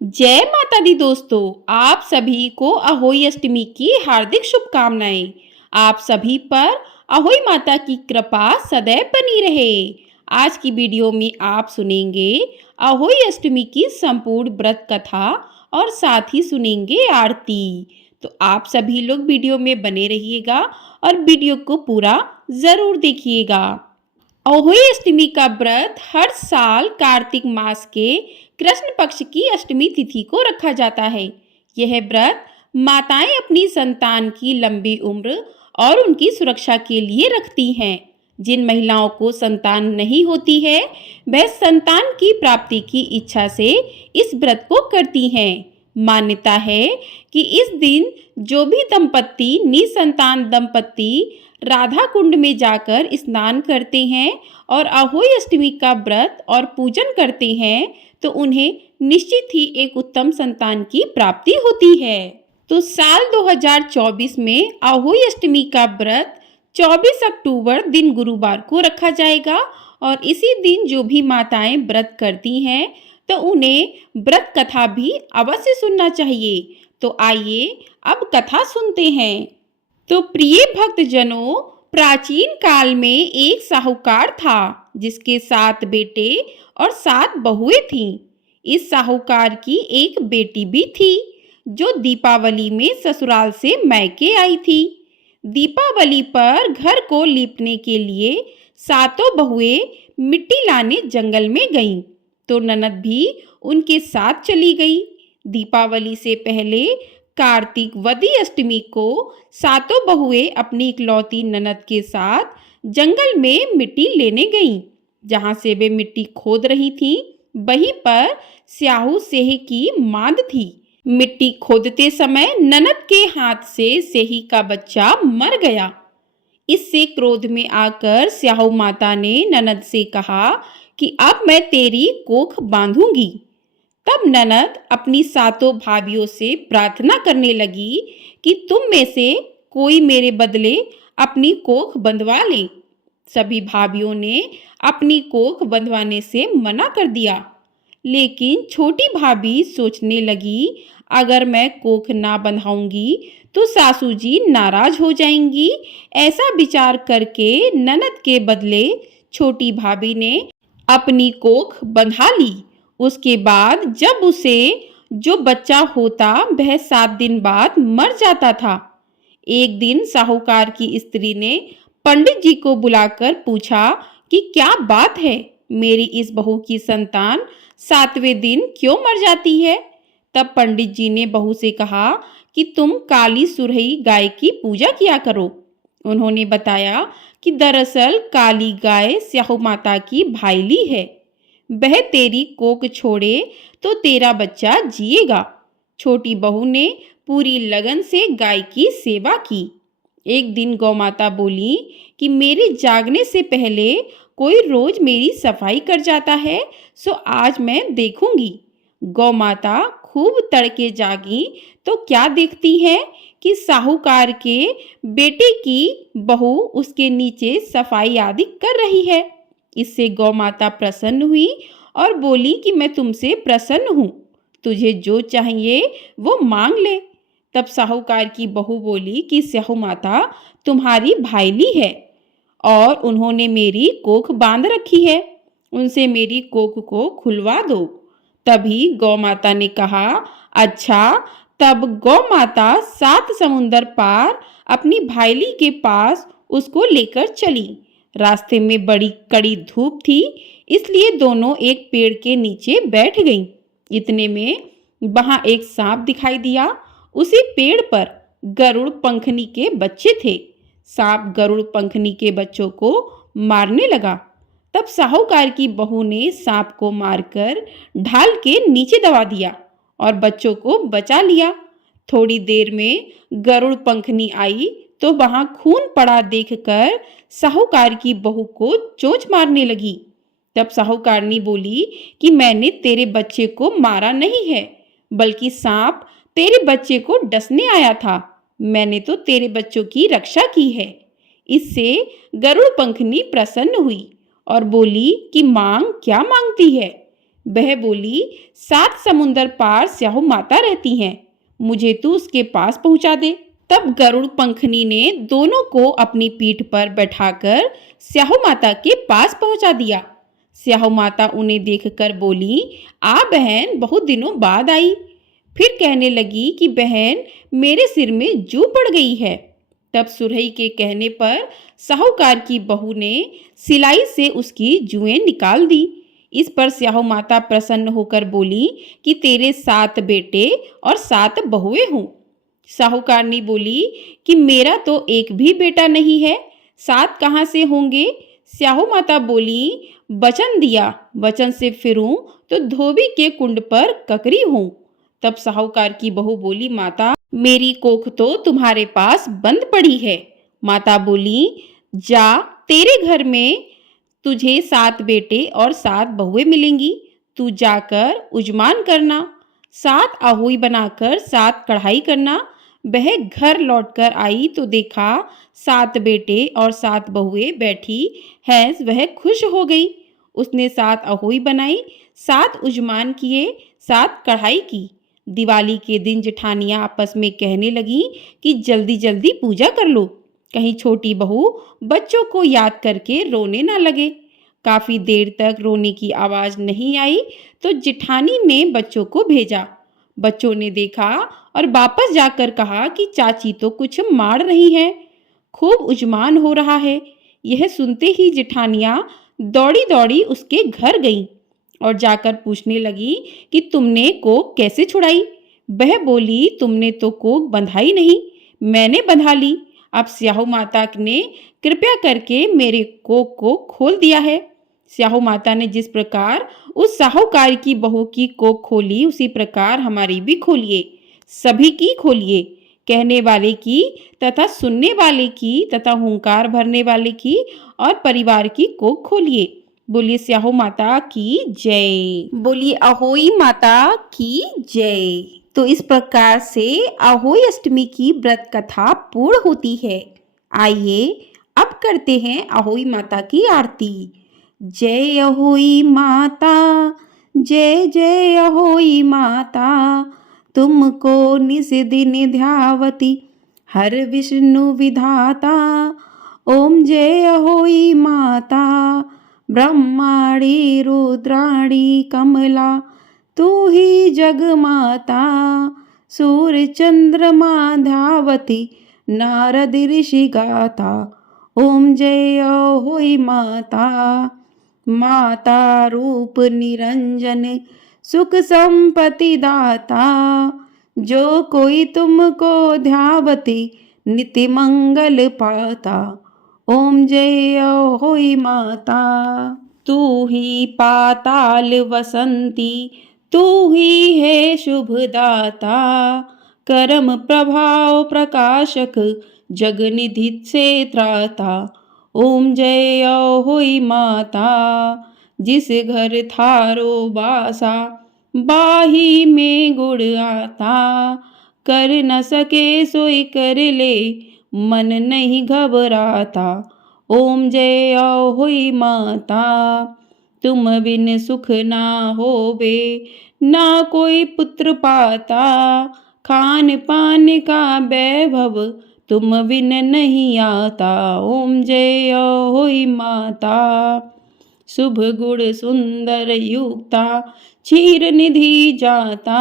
जय माता दी दोस्तों, आप सभी को अहोई अष्टमी की हार्दिक शुभकामनाएं। आप सभी पर अहोई माता की कृपा सदैव बनी रहे। आज की वीडियो में आप सुनेंगे अहोई अष्टमी की संपूर्ण व्रत कथा और साथ ही सुनेंगे आरती। तो आप सभी लोग वीडियो में बने रहिएगा और वीडियो को पूरा जरूर देखिएगा। अहोई अष्टमी का व्रत हर साल कार्तिक मास के कृष्ण पक्ष की अष्टमी तिथि को रखा जाता है। यह व्रत माताएं अपनी संतान की लंबी उम्र और उनकी सुरक्षा के लिए रखती हैं। जिन महिलाओं को संतान नहीं होती है, वह संतान की प्राप्ति की इच्छा से इस व्रत को करती हैं। मान्यता है कि इस दिन जो भी दंपत्ति निसंतान दंपत्ति राधा कुंड में जाकर स्नान करते हैं और अहोई अष्टमी का व्रत और पूजन करते हैं तो उन्हें निश्चित ही एक उत्तम संतान की प्राप्ति होती है। तो साल 2024 में अहोई अष्टमी का व्रत 24 अक्टूबर दिन गुरुवार को रखा जाएगा और इसी दिन जो भी माताएं व्रत करती हैं तो उन्हें व्रत कथा भी अवश्य सुनना चाहिए। तो आइए अब कथा सुनते हैं। तो प्रिय भक्तजनों, प्राचीन काल में एक साहूकार था जिसके 7 बेटे और 7 बहुएं थीं। इस साहूकार की एक बेटी भी थी जो दीपावली में ससुराल से मैके आई थी। दीपावली पर घर को लीपने के लिए 7 बहुएं मिट्टी लाने जंगल में गईं, तो ननद भी उनके साथ चली गई। दीपावली से पहले कार्तिक वदी अष्टमी को 7 बहुएं अपनी इकलौती ननद के साथ जंगल में मिट्टी लेने गईं। जहां से वे मिट्टी खोद रही थीं, वहीं पर स्याहू सेही की मांद थी। मिट्टी खोदते समय ननद के हाथ से सेही का बच्चा मर गया। इससे क्रोध में आकर स्याहू माता ने ननद से कहा कि अब मैं तेरी कोख बांधूंगी। तब ननद अपनी 7 भाभियों से प्रार्थना करने लगी कि तुम में से कोई मेरे बदले अपनी कोख बंधवा ले। सभी भाभियों ने अपनी कोख बंधवाने से मना कर दिया, लेकिन छोटी भाभी सोचने लगी, अगर मैं कोख ना बंधाऊंगी तो सासू जी नाराज हो जाएंगी। ऐसा विचार करके ननद के बदले छोटी भाभी ने अपनी कोख बंधा ली। उसके बाद जब उसे जो बच्चा होता वह 7 दिन बाद मर जाता था। एक दिन साहूकार की स्त्री ने पंडित जी को बुलाकर पूछा कि क्या बात है, मेरी इस बहू की संतान 7वें दिन क्यों मर जाती है। तब पंडित जी ने बहू से कहा कि तुम काली सुरही गाय की पूजा किया करो। उन्होंने बताया कि दरअसल काली गाय स्याहू माता की भाईली है, वह तेरी कोख छोड़े तो तेरा बच्चा जिएगा। छोटी बहू ने पूरी लगन से गाय की सेवा की। एक दिन गौमाता बोली कि मेरे जागने से पहले कोई रोज मेरी सफाई कर जाता है, सो आज मैं देखूंगी। गौमाता खूब तड़के जागी तो क्या देखती है कि साहूकार के बेटे की बहू उसके नीचे सफाई आदि कर रही है। इससे गौमाता प्रसन्न हुई और बोली कि मैं तुमसे प्रसन्न हूँ, तुझे जो चाहिए वो मांग ले। तब साहूकार की बहू बोली कि स्याहू माता तुम्हारी भाईली है और उन्होंने मेरी कोख बांध रखी है, उनसे मेरी कोख को खुलवा दो। तभी गौ माता ने कहा, अच्छा। तब गौ माता 7 समुंदर पार अपनी भाईली के पास उसको लेकर चली। रास्ते में बड़ी कड़ी धूप थी, इसलिए दोनों एक पेड़ के नीचे बैठ गईं। इतने में वहां एक सांप दिखाई दिया। उसी पेड़ पर गरुड़ पंखनी के बच्चे थे। सांप गरुड़ पंखनी के बच्चों को मारने लगा। तब साहूकार की बहू ने सांप को मारकर ढाल के नीचे दबा दिया और बच्चों को बचा लिया। थोड़ी देर में गरुड़ पंखनी आई तो वहां खून पड़ा देखकर साहूकार की बहू को चोंच मारने लगी। तब साहूकारनी बोली कि मैंने तेरे बच्चे को मारा नहीं है, बल्कि सांप तेरे बच्चे को डसने आया था। मैंने तो तेरे बच्चों की रक्षा की है। इससे गरुड़ पंखनी प्रसन्न हुई और बोली कि मांग क्या मांगती है। वह बोली, 7 समुंदर पार स्याहू माता रहती हैं, मुझे तू उसके पास पहुंचा दे। तब गरुड़ पंखनी ने दोनों को अपनी पीठ पर बैठाकर स्याहू माता के पास पहुंचा दिया। स्याहू माता उन्हें देखकर बोली, आ बहन, बहुत दिनों बाद आई। फिर कहने लगी कि बहन, मेरे सिर में जू पड़ गई है। तब सुरही के कहने पर साहूकार की बहू ने सिलाई से उसकी जुएं निकाल दी। इस पर स्याहू माता प्रसन्न होकर बोली कि तेरे 7 बेटे और 7 बहुएं हों। साहूकारनी बोली कि मेरा तो एक भी बेटा नहीं है, 7 कहाँ से होंगे। स्याहू माता बोली, वचन दिया, वचन से फिरूं तो धोबी के कुंड पर ककरी हूं। तब साहूकार की बहू बोली, माता, मेरी कोख तो तुम्हारे पास बंद पड़ी है। माता बोली, जा, तेरे घर में तुझे 7 बेटे और 7 बहुएं मिलेंगी। तू जाकर उजमान करना, 7 अहोई बनाकर 7 कढ़ाई करना। वह घर लौटकर आई तो देखा 7 बेटे और 7 बहुएं बैठी हैं। वह खुश हो गई। उसने 7 अहोई बनाई, 7 उजमान किए, 7 कढ़ाई की। दिवाली के दिन जेठानियां आपस में कहने लगी कि जल्दी जल्दी पूजा कर लो, कहीं छोटी बहू बच्चों को याद करके रोने ना लगे। काफी देर तक रोने की आवाज नहीं आई तो जेठानी ने बच्चों को भेजा। बच्चों ने देखा और वापस जाकर कहा कि चाची तो कुछ मार रही हैं, खूब उजमान हो रहा है। यह सुनते ही जेठानियां दौड़ी दौड़ी उसके घर गईं और जाकर पूछने लगी कि तुमने कोक कैसे छुड़ाई। वह बोली, तुमने तो कोक बंधाई नहीं, मैंने बंधा ली। अब स्याहू माता ने कृपया करके मेरे कोक को खोल दिया है। स्याहू माता ने जिस प्रकार उस साहूकार की बहू की कोक खोली, उसी प्रकार हमारी भी खोलिए, सभी की खोलिए, कहने वाले की तथा सुनने वाले की तथा हुंकार भरने वाले की और परिवार की कोक खोलिए। बोलिए स्याहू माता की जय। बोलिए अहोई माता की जय। तो इस प्रकार से अहोई अष्टमी की व्रत कथा पूर्ण होती है। आइए अब करते हैं अहोई माता की आरती। जय अहोई माता, जय जय अहोई माता, तुमको निस दिन ध्यावती हर विष्णु विधाता। ओम जय अहोई माता, ब्रह्माणी रुद्राणी कमला, तू ही जग माता। सूर्य चंद्रमा धावती नारद ऋषि गाता। ओम जय अहोई माता, माता रूप निरंजन सुख संपत्ति दाता। जो कोई तुमको ध्यावती नित्य मंगल पाता। ओम जय अहोई माता। तू ही पाताल वसंती, तू ही है शुभदाता। कर्म प्रभाव प्रकाशक, जग निधि से त्राता। ओम जय अहोई माता। जिस घर थारो बासा, बाही में गुड़ आता। कर न सके सोई कर ले, मन नहीं घबराता। ओम जय अहोई माता। तुम बिन सुख ना होवे, ना कोई पुत्र पाता। खान पान का वैभव, तुम बिन नहीं आता। ओम जय अहोई माता। शुभ गुण सुंदर युक्ता, क्षीर निधि जाता।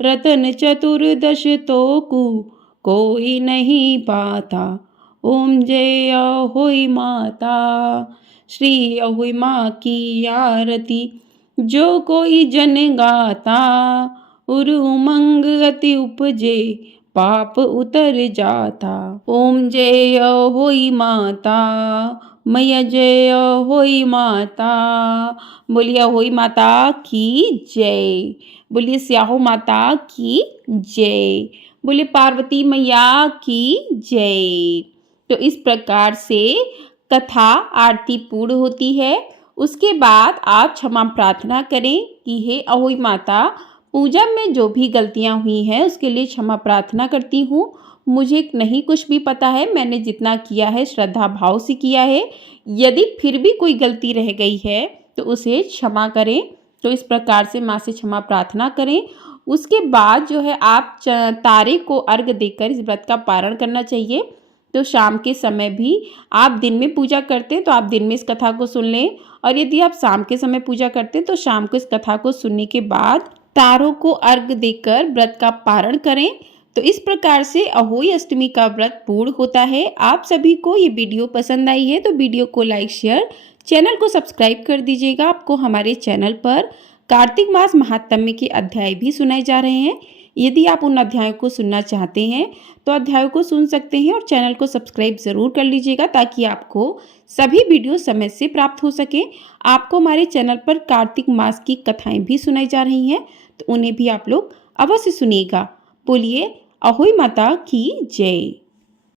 रतन चतुर्दश तोकु, कोई नहीं पाता। ओम जय अहोई माता। श्री अहोई माँ की आरती, जो कोई जन गाता। उर उमंग अति उपजे, पाप उतर जाता। ओम जय अहोई माता। मैया जय अहोई माता। बोलिए अहोई माता की जय। बोलिए स्याहू माता की जय। बोलिए पार्वती मैया की जय। तो इस प्रकार से कथा आरती पूर्ण होती है। उसके बाद आप क्षमा प्रार्थना करें कि हे अहोई माता, पूजा में जो भी गलतियां हुई हैं उसके लिए क्षमा प्रार्थना करती हूँ। मुझे नहीं कुछ भी पता है, मैंने जितना किया है श्रद्धा भाव से किया है। यदि फिर भी कोई गलती रह गई है तो उसे क्षमा करें। तो इस प्रकार से माँ से क्षमा प्रार्थना करें। उसके बाद जो है आप तारे को अर्घ देकर इस व्रत का पारण करना चाहिए। तो शाम के समय भी आप दिन में पूजा करते हैं तो आप दिन में इस कथा को सुन लें, और यदि आप शाम के समय पूजा करते हैं तो शाम को इस कथा को सुनने के बाद तारों को अर्घ देकर व्रत का पारण करें। तो इस प्रकार से अहोई अष्टमी का व्रत पूर्ण होता है। आप सभी को ये वीडियो पसंद आई है तो वीडियो को लाइक शेयर, चैनल को सब्सक्राइब कर दीजिएगा। आपको हमारे चैनल पर कार्तिक मास महात्म्य के अध्याय भी सुनाए जा रहे हैं। यदि आप उन अध्यायों को सुनना चाहते हैं तो अध्यायों को सुन सकते हैं, और चैनल को सब्सक्राइब ज़रूर कर लीजिएगा ताकि आपको सभी वीडियो समय से प्राप्त हो सके। आपको हमारे चैनल पर कार्तिक मास की कथाएं भी सुनाई जा रही हैं तो उन्हें भी आप लोग अवश्य सुनिएगा। बोलिए अहोई माता की जय।